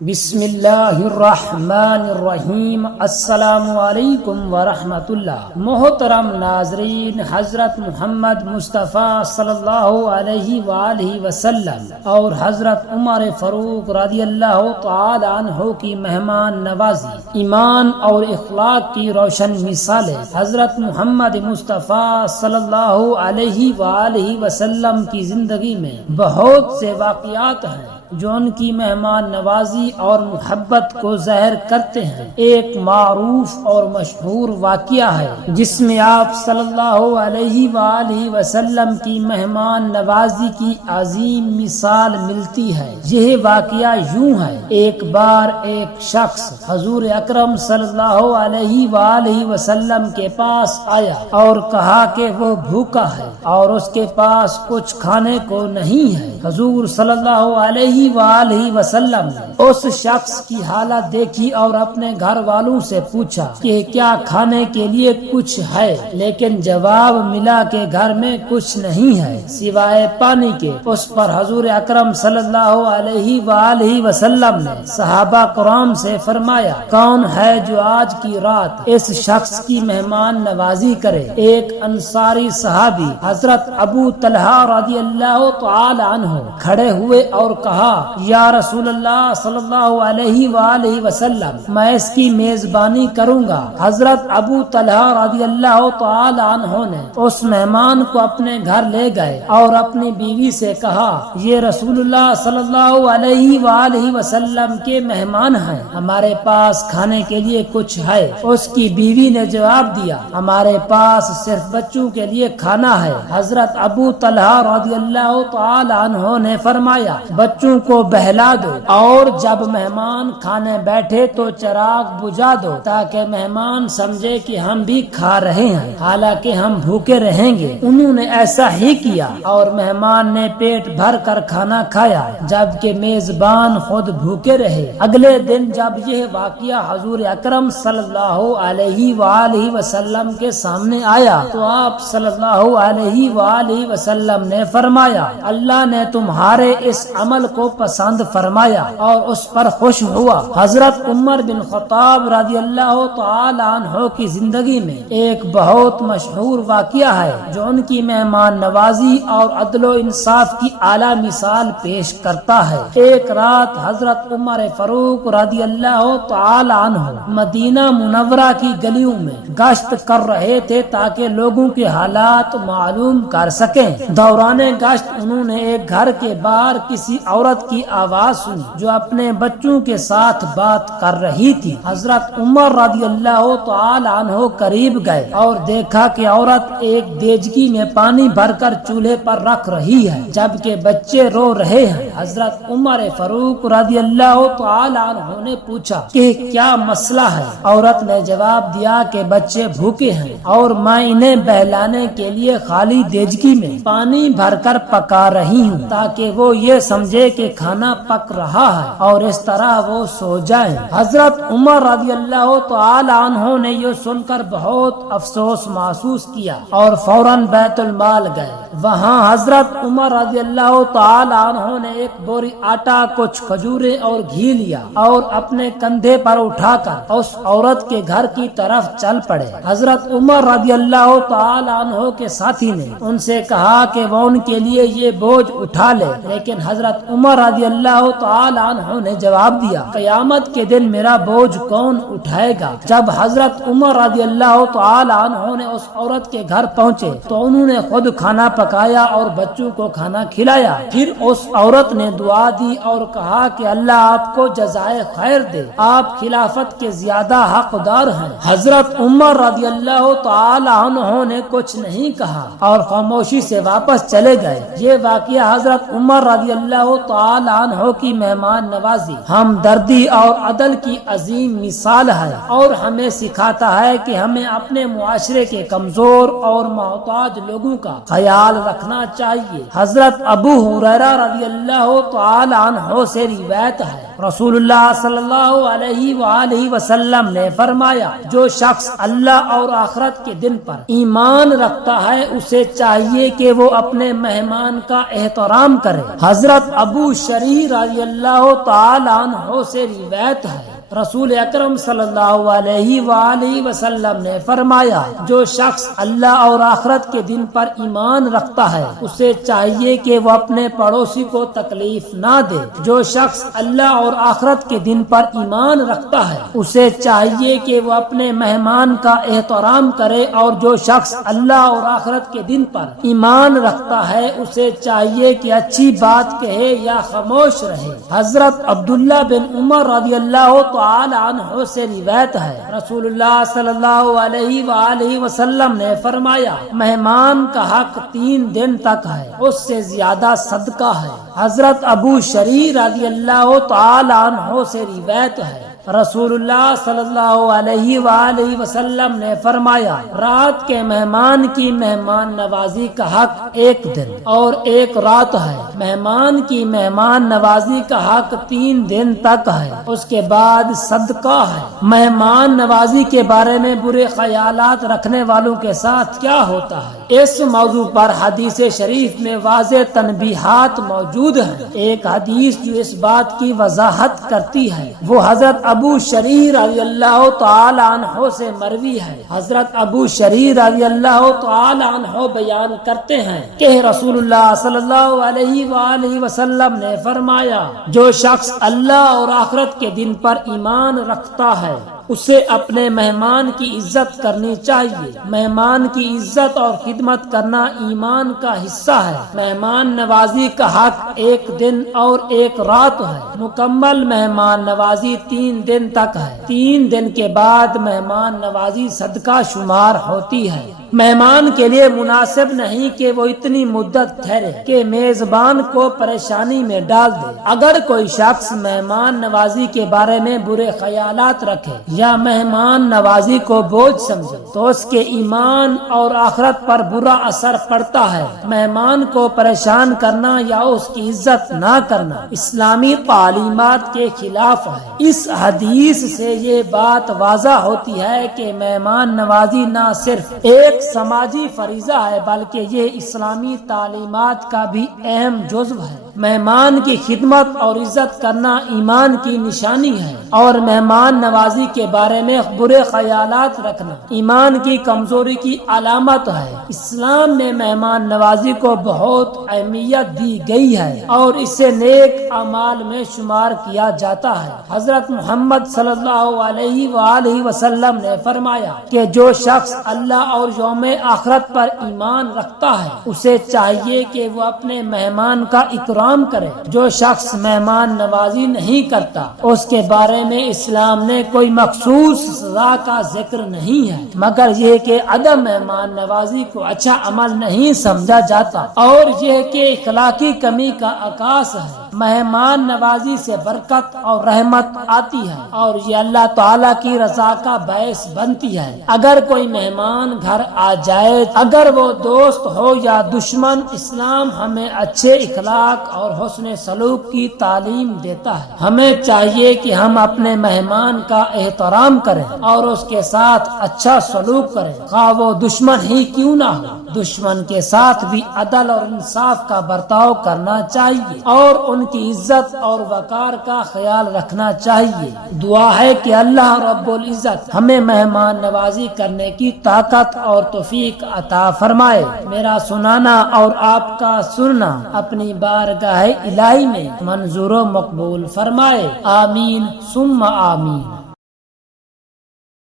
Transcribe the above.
بسم اللہ الرحمن الرحیم۔ السلام علیکم ورحمۃ اللہ۔ محترم ناظرین، حضرت محمد مصطفیٰ صلی اللہ علیہ وآلہ وسلم اور حضرت عمر فاروق رضی اللہ تعالی عنہ کی مہمان نوازی، ایمان اور اخلاق کی روشن مثالیں۔ حضرت محمد مصطفیٰ صلی اللہ علیہ وآلہ وسلم کی زندگی میں بہت سے واقعات ہیں جو ان کی مہمان نوازی اور محبت کو ظاہر کرتے ہیں۔ ایک معروف اور مشہور واقعہ ہے جس میں آپ صلی اللہ علیہ وآلہ وسلم کی مہمان نوازی کی عظیم مثال ملتی ہے۔ یہ واقعہ یوں ہے: ایک بار ایک شخص حضور اکرم صلی اللہ علیہ وآلہ وسلم کے پاس آیا اور کہا کہ وہ بھوکا ہے اور اس کے پاس کچھ کھانے کو نہیں ہے۔ حضور صلی اللہ علیہ وآلہ وسلم نے اس شخص کی حالت دیکھی اور اپنے گھر والوں سے پوچھا کہ کیا کھانے کے لیے کچھ ہے، لیکن جواب ملا کہ گھر میں کچھ نہیں ہے سوائے پانی کے۔ اس پر حضور اکرم صلی اللہ علیہ وآلہ وسلم نے صحابہ کرام سے فرمایا، کون ہے جو آج کی رات اس شخص کی مہمان نوازی کرے؟ ایک انصاری صحابی حضرت ابو طلحہ رضی اللہ تعالی عنہ کھڑے ہوئے اور کہا، یا رسول اللہ صلی اللہ علیہ وآلہ وسلم، میں اس کی میزبانی کروں گا۔ حضرت ابو طلحہ رضی اللہ تعالی عنہ نے اس مہمان کو اپنے گھر لے گئے اور اپنی بیوی سے کہا، یہ رسول اللہ صلی اللہ علیہ وآلہ وسلم کے مہمان ہیں، ہمارے پاس کھانے کے لیے کچھ ہے؟ اس کی بیوی نے جواب دیا، ہمارے پاس صرف بچوں کے لیے کھانا ہے۔ حضرت ابو طلحہ رضی اللہ تعالی عنہ نے فرمایا، بچوں کو بہلا دو اور جب مہمان کھانے بیٹھے تو چراغ بجھا دو تاکہ مہمان سمجھے کہ ہم بھی کھا رہے ہیں حالانکہ ہم بھوکے رہیں گے۔ انہوں نے ایسا ہی کیا اور مہمان نے پیٹ بھر کر کھانا کھایا جبکہ میزبان خود بھوکے رہے۔ اگلے دن جب یہ واقعہ حضور اکرم صلی اللہ علیہ وآلہ وسلم کے سامنے آیا تو آپ صلی اللہ علیہ وآلہ وسلم نے فرمایا، اللہ نے تمہارے اس عمل کو پسند فرمایا اور اس پر خوش ہوا۔ حضرت عمر بن خطاب رضی اللہ تعالی عنہ کی زندگی میں ایک بہت مشہور واقعہ ہے جو ان کی مہمان نوازی اور عدل و انصاف کی اعلیٰ مثال پیش کرتا ہے۔ ایک رات حضرت عمر فاروق رضی اللہ تعالی عنہ مدینہ منورہ کی گلیوں میں گشت کر رہے تھے تاکہ لوگوں کے حالات معلوم کر سکیں۔ دوران گشت انہوں نے ایک گھر کے باہر کسی عورت کی آواز سنی جو اپنے بچوں کے ساتھ بات کر رہی تھی۔ حضرت عمر رضی اللہ تعالی عنہ قریب گئے اور دیکھا کہ عورت ایک دیجکی میں پانی بھر کر چولہے پر رکھ رہی ہے جبکہ بچے رو رہے ہیں۔ حضرت عمر فاروق رضی اللہ تعالی عنہ نے پوچھا کہ کیا مسئلہ ہے؟ عورت نے جواب دیا کہ بچے بھوکے ہیں اور میں انہیں بہلانے کے لیے خالی دیجکی میں پانی بھر کر پکا رہی ہوں تاکہ وہ یہ سمجھے کہ کھانا پک رہا ہے اور اس طرح وہ سو جائیں۔ حضرت عمر رضی اللہ تعالی عنہ نے یہ سن کر بہت افسوس محسوس کیا اور فوراً بیت المال گئے۔ وہاں حضرت عمر رضی اللہ تعالی عنہ نے ایک بوری آٹا، کچھ کھجوریں اور گھی لیا اور اپنے کندھے پر اٹھا کر اس عورت کے گھر کی طرف چل پڑے۔ حضرت عمر رضی اللہ تعالی عنہ کے ساتھی نے ان سے کہا کہ وہ ان کے لیے یہ بوجھ اٹھا لے، لیکن حضرت عمر رضی اللہ تعالی عنہ نے جواب دیا، قیامت کے دن میرا بوجھ کون اٹھائے گا؟ جب حضرت عمر رضی اللہ تعالی عنہ نے اس عورت کے گھر پہنچے تو انہوں نے خود کھانا پکایا اور بچوں کو کھانا کھلایا۔ پھر اس عورت نے دعا دی اور کہا کہ اللہ آپ کو جزائے خیر دے، آپ خلافت کے زیادہ حقدار ہیں۔ حضرت عمر رضی اللہ تعالی عنہ نے کچھ نہیں کہا اور خاموشی سے واپس چلے گئے۔ یہ واقعہ حضرت عمر رضی اللہ تعالی عنہ کی مہمان نوازی، ہمدردی اور عدل کی عظیم مثال ہے اور ہمیں سکھاتا ہے کہ ہمیں اپنے معاشرے کے کمزور اور محتاج لوگوں کا خیال رکھنا چاہیے۔ حضرت ابو ہریرہ رضی اللہ تعالی عنہ سے روایت ہے رسول اللہ صلی اللہ علیہ وآلہ وسلم نے فرمایا جو شخص اللہ اور آخرت کے دن پر ایمان رکھتا ہے اسے چاہیے کہ وہ اپنے مہمان کا احترام کرے۔ حضرت ابو شریح رضی اللہ تعالی عنہ سے روایت ہے رسول اکرم صلی اللہ علیہ وآلہ وسلم نے فرمایا جو شخص اللہ اور آخرت کے دن پر ایمان رکھتا ہے اسے چاہیے کہ وہ اپنے پڑوسی کو تکلیف نہ دے۔ جو شخص اللہ اور آخرت کے دن پر ایمان رکھتا ہے اسے چاہیے کہ وہ اپنے مہمان کا احترام کرے، اور جو شخص اللہ اور آخرت کے دن پر ایمان رکھتا ہے اسے چاہیے کہ اچھی بات کہے یا خاموش رہے۔ حضرت عبداللہ بن عمر رضی اللہ تعالی عنہ سے روایت ہے رسول اللہ صلی اللہ علیہ وآلہ وسلم نے فرمایا مہمان کا حق 3 دن تک ہے، اس سے زیادہ صدقہ ہے۔ حضرت ابو شریح رضی اللہ تعالی عنہ سے روایت ہے رسول اللہ صلی اللہ علیہ وآلہ وسلم نے فرمایا رات کے مہمان کی مہمان نوازی کا حق 1 دن اور 1 رات ہے۔ مہمان کی مہمان نوازی کا حق 3 دن تک ہے، اس کے بعد صدقہ ہے۔ مہمان نوازی کے بارے میں برے خیالات رکھنے والوں کے ساتھ کیا ہوتا ہے، اس موضوع پر حدیث شریف میں واضح تنبیہات موجود ہیں۔ ایک حدیث جو اس بات کی وضاحت کرتی ہے وہ حضرت ابو شریح رضی اللہ تعالی عنہ سے مروی ہے۔ حضرت ابو شریح رضی اللہ تعالی عنہ بیان کرتے ہیں کہ رسول اللہ صلی اللہ علیہ وآلہ وسلم نے فرمایا جو شخص اللہ اور آخرت کے دن پر ایمان رکھتا ہے اسے اپنے مہمان کی عزت کرنی چاہیے۔ مہمان کی عزت اور خدمت کرنا ایمان کا حصہ ہے۔ مہمان نوازی کا حق 1 دن اور 1 رات ہے۔ مکمل مہمان نوازی 3 دن تک ہے۔ 3 دن کے بعد مہمان نوازی صدقہ شمار ہوتی ہے۔ مہمان کے لیے مناسب نہیں کہ وہ اتنی مدت ٹھہرے کہ میزبان کو پریشانی میں ڈال دے۔ اگر کوئی شخص مہمان نوازی کے بارے میں برے خیالات رکھے یا مہمان نوازی کو بوجھ سمجھے تو اس کے ایمان اور آخرت پر برا اثر پڑتا ہے۔ مہمان کو پریشان کرنا یا اس کی عزت نہ کرنا اسلامی تعلیمات کے خلاف ہے۔ اس حدیث سے یہ بات واضح ہوتی ہے کہ مہمان نوازی نہ صرف ایک سماجی فریضہ ہے بلکہ یہ اسلامی تعلیمات کا بھی اہم جزو ہے۔ مہمان کی خدمت اور عزت کرنا ایمان کی نشانی ہے، اور مہمان نوازی کے بارے میں برے خیالات رکھنا ایمان کی کمزوری کی علامت ہے۔ اسلام میں مہمان نوازی کو بہت اہمیت دی گئی ہے اور اسے نیک اعمال میں شمار کیا جاتا ہے۔ حضرت محمد صلی اللہ علیہ وآلہ وسلم نے فرمایا کہ جو شخص اللہ اور یوم آخرت پر ایمان رکھتا ہے اسے چاہیے کہ وہ اپنے مہمان کا اکرام کرے۔ جو شخص مہمان نوازی نہیں کرتا اس کے بارے میں اسلام نے کوئی مخصوص سزا کا ذکر نہیں ہے، مگر یہ کہ عدم مہمان نوازی کو اچھا عمل نہیں سمجھا جاتا اور یہ کہ اخلاقی کمی کا عکاس ہے۔ مہمان نوازی سے برکت اور رحمت آتی ہے اور یہ اللہ تعالیٰ کی رضا کا باعث بنتی ہے۔ اگر کوئی مہمان گھر آ جائے، اگر وہ دوست ہو یا دشمن، اسلام ہمیں اچھے اخلاق اور حسن سلوک کی تعلیم دیتا ہے۔ ہمیں چاہیے کہ ہم اپنے مہمان کا احترام کریں اور اس کے ساتھ اچھا سلوک کریں، خواہ وہ دشمن ہی کیوں نہ ہو۔ دشمن کے ساتھ بھی عدل اور انصاف کا برتاؤ کرنا چاہیے اور ان کی عزت اور وقار کا خیال رکھنا چاہیے۔ دعا ہے کہ اللہ رب العزت ہمیں مہمان نوازی کرنے کی طاقت اور توفیق عطا فرمائے۔ میرا سنانا اور آپ کا سننا اپنی بارگاہ الہی میں منظور و مقبول فرمائے، آمین ثم آمین۔